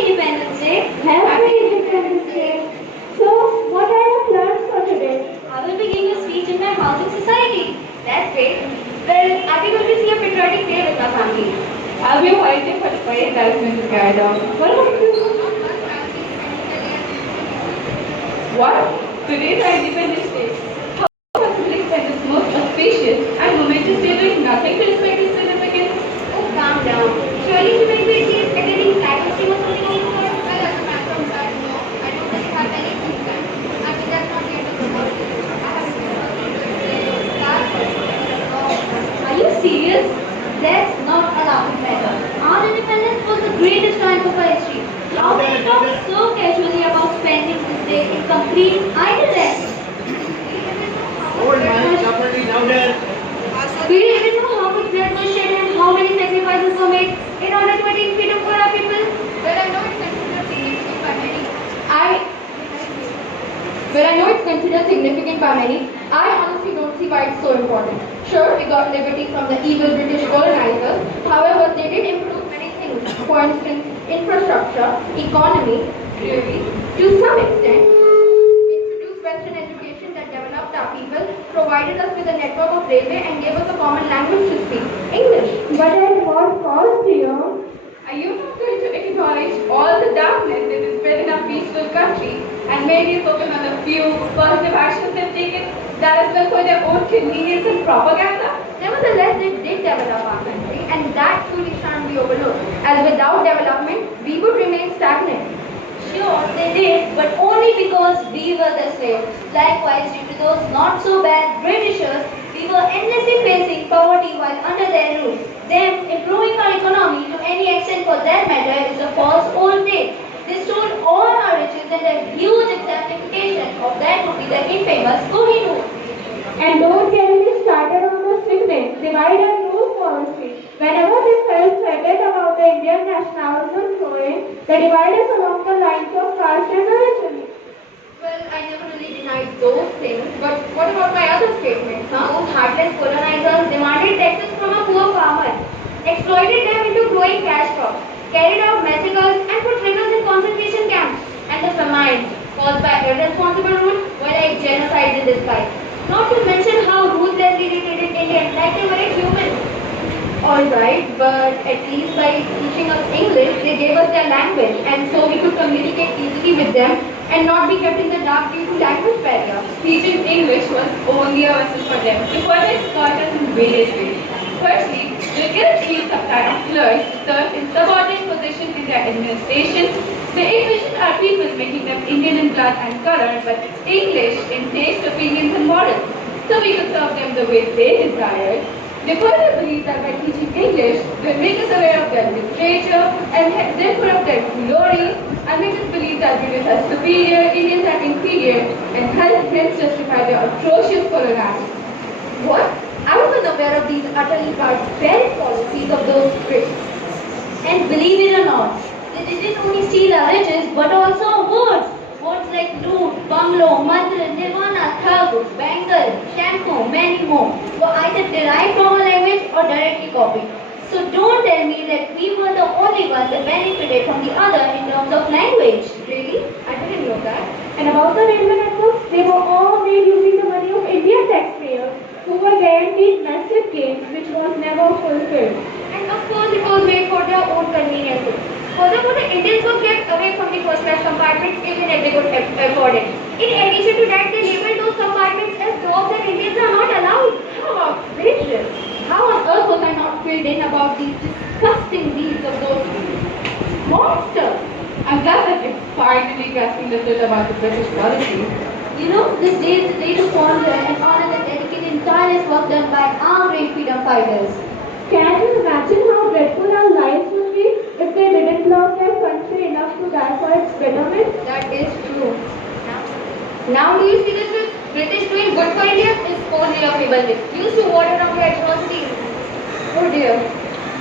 Independence Day. Happy Independence Day. So, what are your plans for today? I will be giving a speech in my housing society. That's great. Well, I will going to see a patriotic day with my family. I'll be waiting for the parade that is going to carry out. What about you? What? Today is our Independence Day. How possibly spend this most auspicious and momentous day doing nothing to respect its significance? Oh, calm down. Surely you might be attending flag hosting or something like that. Well, as a matter of fact, no. I don't really have anything planned. I mean, that's not the end of the world. I have Are you serious? That's not a laughing matter. Our independence was the greatest time of our history. How can you talk so casually about spending this day in complete idleness? Old man, properly noted. Do you even know how much blood was shed and how many sacrifices were made in order to attain freedom for our people? Well, I know it's considered significant by many. I know it's considered significant by many, I honestly don't see why it's so important. Sure, we got liberty from the evil British colonizers. However, they did improve many things. For instance, infrastructure, economy, really, to some extent, introduced Western education that developed our people, provided us with a network of railway and gave us a common language to speak, English. But at what cost, dear? Are you not going to acknowledge all the darkness that is spread in our peaceful country and maybe focus on the few positive actions they've taken that is well for their own convenience and propaganda? Nevertheless, they did develop our country and that truly shan't be overlooked, as without development, we would remain stagnant. Sure, they did, but only because we were the slaves. Likewise, due to those not so bad Britishers, we were endlessly facing poverty while under their rule. Them improving our economy to any extent for that matter is a false old tale. They stole all our riches and a huge exemplification of that would be the infamous Kohinoor. And don't get me started on the sickening divide and rule policy. Whenever they felt threatened about the Indian nationalism growing, they divided along the lines of caste and religion. Well, I never really denied those things, but what about my other statements, huh? Those heartless colonizers demanded taxes from a poor farmer, exploited them into growing cash crops, carried out massacres and put rebels in concentration camps, and the famines caused by irresponsible rule were like genocide in disguise. Not to mention how ruthlessly they treated Indians like they were humans. Alright, but at least by teaching us English, they gave us their language, and so we could communicate easily with them and not be kept in the dark due to language barrier. Teaching English was only a vessel for them to further exploit us in various ways. Firstly, they gilt use of clerks to serve in subordinate positions in their administration. They envisioned our people making them Indian in blood and color, but English in taste, opinions, and morals, so we could serve them the way they desired. They further believed that by teaching English, they will make us aware of their literature and then put up their glory and make us believe that British are superior, Indians are inferior, and hence justify their atrocious colonialism. What? I was unaware of these utterly barbaric policies of those Brits. And believe it or not, they didn't only steal our riches but also our words. Words like loot, bungalow, mantra, nirvana, thug, bangle, shampoo, many more were either derived from a language or directly copied. So don't tell me that we were the only ones that benefited from the other in terms of language. Really? I didn't know that. And about the railway networks, they were all made using the money of Indian taxpayers, who were guaranteed massive gains, which was never fulfilled. And of course it was made for their own convenience. Furthermore, the Indians were kept away from the first class compartments even if they could afford it. In addition to that, they labeled those compartments as dogs and Indians are not allowed. How outrageous! How on earth was I not filled in about these disgusting deeds of those monsters? I'm glad that you're finally grasping the truth about the British policy. You know, this day is the day to ponder and honor the dedicated and tireless work done by our great freedom fighters. Can you imagine how dreadful our lives would be if they didn't love their country enough to die for its betterment? That is true. Now do you see this is British doing good for India is only a feebleness used to water down their atrocities. Oh dear.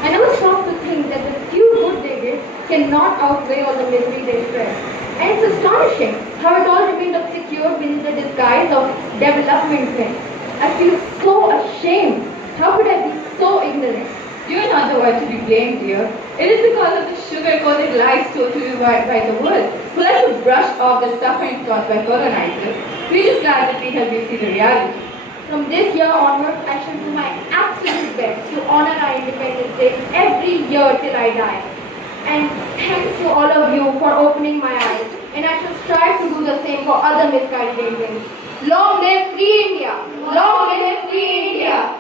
I never stopped to think that the few good they did cannot outweigh all the misery they spread. And it's astonishing how it all remained obscured beneath the disguise of development. I feel so ashamed. How could I be so ignorant? You are not the one to be blamed, dear. It is because of the sugar-coated lies told to you by the world, who like to brush off the suffering caused by colonizers. We're just glad that we help you see the reality. From this year onwards, I shall do my absolute best to honor our Independence Day every year till I die. And thanks to all of you for opening my eyes. And I shall strive to do the same for other misguided Indians. Long live Free India! Long live Free India!